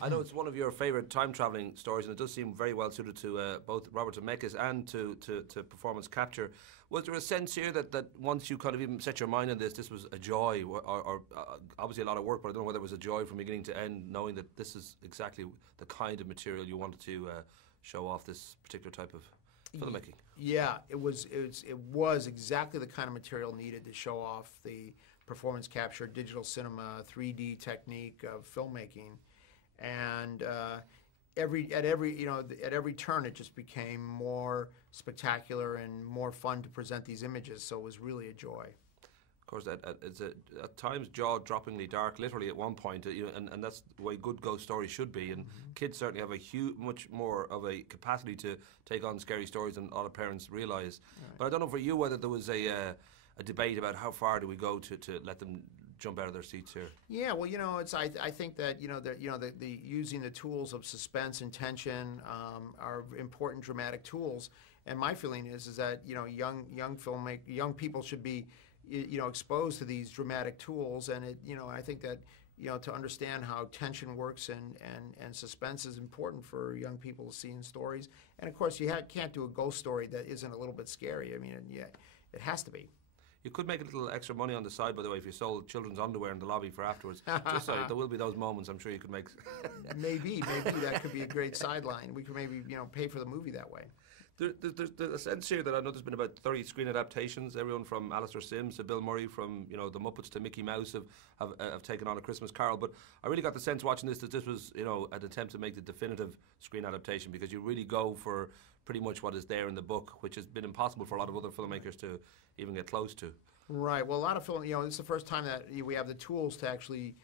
I know it's one of your favourite time-travelling stories, and it does seem very well suited to both Robert Zemeckis and to performance capture. Was there a sense here that once you kind of even set your mind on this was a joy, or obviously a lot of work, but I don't know whether it was a joy from beginning to end, knowing that this is exactly the kind of material you wanted to show off this particular type of filmmaking? Yeah, it was exactly the kind of material needed to show off the performance capture, digital cinema, 3D technique of filmmaking. And at every turn, it just became more spectacular and more fun to present these images. So it was really a joy. Of course, it's at times jaw-droppingly dark, literally at one point, and that's the way good ghost stories should be. And kids certainly have much more of a capacity to take on scary stories than a lot of parents realise. Right. But I don't know for you whether there was a debate about how far do we go to let them jump out of their seats here. Yeah, well, I think that the using the tools of suspense and tension are important dramatic tools. And my feeling is that young people should be exposed to these dramatic tools, and I think that to understand how tension works and suspense is important for young people to see in stories. And of course, you can't do a ghost story that isn't a little bit scary. I mean, it has to be. You could make a little extra money on the side, by the way, if you sold children's underwear in the lobby for afterwards. Just so there will be those moments. I'm sure you could make. Maybe that could be a great sideline. We could maybe pay for the movie that way. There's a sense here that I know there's been about 30 screen adaptations. Everyone from Alistair Sims to Bill Murray, from the Muppets to Mickey Mouse have taken on A Christmas Carol. But I really got the sense watching this that this was an attempt to make the definitive screen adaptation, because you really go for pretty much what is there in the book, which has been impossible for a lot of other filmmakers to even get close to. Right. Well, a lot of film, this is the first time that we have the tools to actually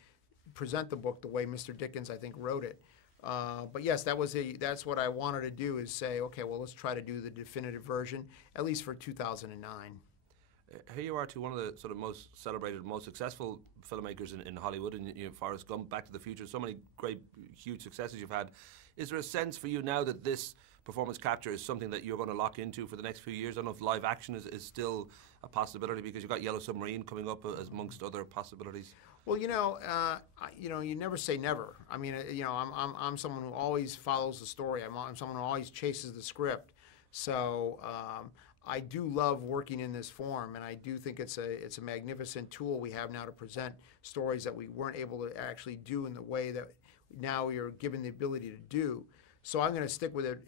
present the book the way Mr. Dickens, I think, wrote it. But yes, that's what I wanted to do, is say, okay, well, let's try to do the definitive version, at least for 2009. Here you are to one of the sort of most celebrated, most successful filmmakers in Hollywood, and Forrest Gump, Back to the Future, so many great, huge successes you've had. Is there a sense for you now that this performance capture is something that you're going to lock into for the next few years? I don't know if live action is still a possibility, because you've got Yellow Submarine coming up as amongst other possibilities. Well, you never say never. I mean, I'm someone who always follows the story. I'm someone who always chases the script. So I do love working in this form, and I do think it's a magnificent tool we have now to present stories that we weren't able to actually do in the way that now we are given the ability to do. So I'm going to stick with it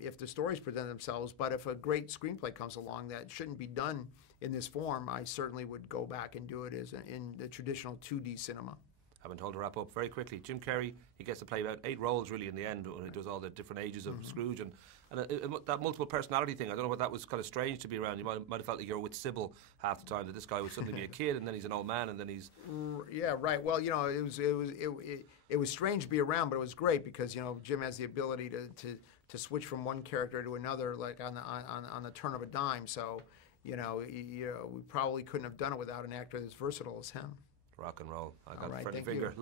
if the stories present themselves. But if a great screenplay comes along that shouldn't be done in this form, I certainly would go back and do it in the traditional 2D cinema. I've been told to wrap up very quickly. Jim Carrey, he gets to play about 8 roles really in the end when he does all the different ages of Scrooge, and that multiple personality thing. I don't know what that was kind of strange to be around. You might have felt like you were with Sybil half the time, that this guy would suddenly be a kid and then he's an old man and then he's. Yeah, right. Well, it was strange to be around, but it was great because Jim has the ability to switch from one character to another like on the turn of a dime. So we probably couldn't have done it without an actor as versatile as him. Rock and roll. I got a friendly finger.